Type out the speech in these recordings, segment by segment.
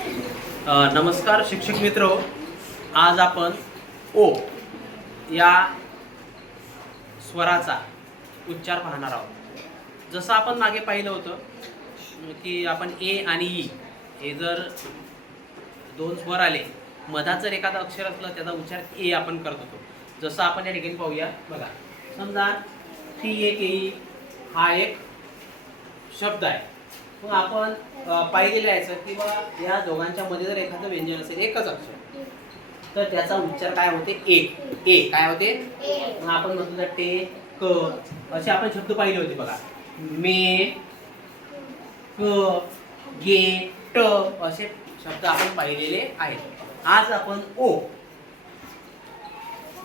नमस्कार शिक्षक मित्र, आज आपण ओ या स्वराचा उच्चार पाहणार आहोत। जसं आपण मागे पाहिलं होतं की आपण ए आणि ई हे जर दोन स्वर आले, मधात जर एखादं अक्षर असलं त्याचा उच्चार ए आपण करत होतो। जसं आपण या ठिकाणी पाहूया बघा, समजा टी एक ई हा एक शब्द आहे। मग आपण पाहिलेलं आहे की बा या दोघांच्या मध्ये जर एखादं व्यंजन असेल एकच अक्षर, तर त्याचा उच्चार काय होते ए काय होते। मग आपण म्हणतो टे क असे आपण शब्द पाहिले होते बघा, मे क गे ट असे शब्द आपण पाहिलेले आहेत। आज आपण ओ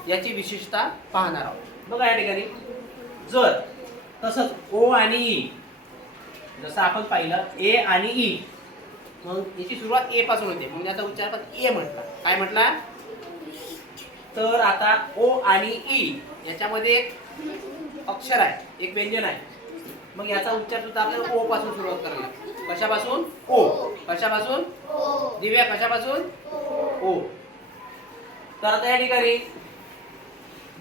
याची विशेषता पाहणार आहोत। बघा या ठिकाणी जर तसंच ओ आणि ई जसं आपण पाहिलं ए आणि ई, मग याची सुरुवात ए पासून होते, मग याचा उच्चार आपण ए म्हटला। काय म्हटला तर आता ओ आणि ई याच्यामध्ये एक अक्षर आहे, एक व्यंजन आहे, मग याचा उच्चार सुद्धा आपल्याला ओ पासून सुरुवात करायला। कशापासून ओ, कशापासून दिव्या, कशापासून ओ। तर आता या ठिकाणी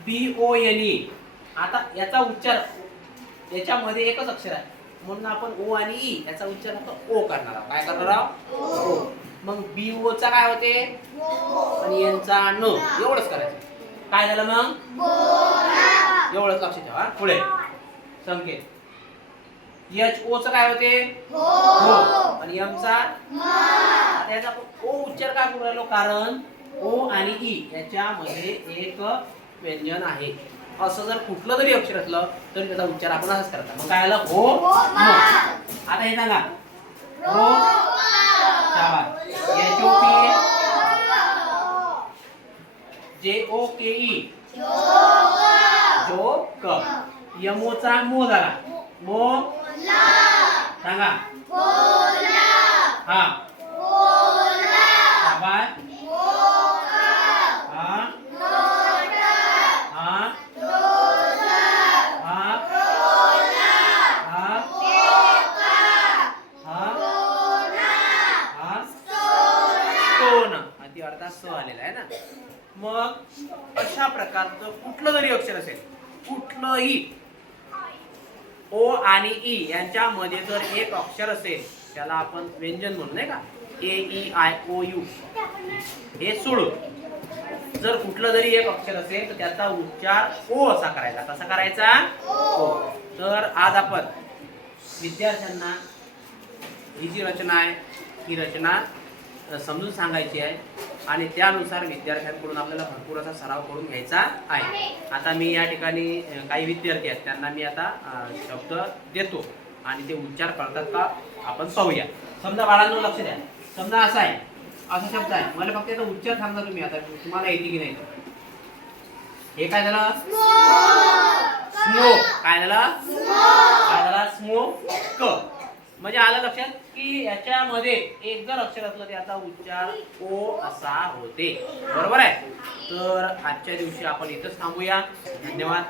बी ओ एन ई, आता याचा उच्चार याच्यामध्ये एकच अक्षर आहे म्हणून आपण ओ आणि ई याचा उच्चार फक्त ओ करणार आहोत। काय करणार आहोत ओ। मग बी ओ चा काय होते आणि यांचा न, एवढंच करायचं। काय झालं मग एवढंच लक्ष ठेवा। पुढे संकेत एच ओ चा काय होते हो आणि एम चा आता याचा ओ उच्चार का करू राहिलो, कारण ओ आणि ई याच्यामध्ये एक व्यंजन आहे। असं जर कुठलं तरी अक्षर असलं तर त्याचा उच्चार आपण असंच करायचा। मग काय आलं हो म। आता हे सांगा रो शाबास, एच ओ पी जे ओ के ई जोक, एम ओ चा मो झाला मो सांगा हा शाबास अर्थात स आलेला आहे ना। मग अशा प्रकारचं कुठलं जरी अक्षर असेल, कुठलंही ओ आणि ई यांच्यामध्ये जर एक अक्षर असेल त्याला आपण व्यंजन म्हणू, नाही का, ए ई आय ओ यू हे सोडून जर कुठलं जरी एक अक्षर असेल तर त्याचा उच्चार ओ असा करायचा। कसा करायचा ओ। तर आज आपण विद्यार्थ्यांना ही जी रचना आहे ही रचना समजून सांगायची आहे आणि त्यानुसार विद्यार्थ्यांकडून आपल्याला भरपूर असा सराव करून घ्यायचा आहे। आता मी या ठिकाणी काही विद्यार्थी आहेत त्यांना मी आता शब्द देतो आणि ते उच्चार करतात का आपण पाहूया। समजा बाळांनो लक्ष द्या, समजा असा आहे, असा शब्द आहे, मला फक्त याचा उच्चार सांगा तुम्ही, आता तुम्हाला येते की नाही। हे काय झालं स्मोक, काय झालं स्मोक, म्हणजे आलं लक्षात की याच्यामध्ये एक जर अक्षर असलं त्याचा उच्चार ओ असा होते। बरोबर आहे। तर आजच्या दिवशी आपण इथंच थांबूया। धन्यवाद।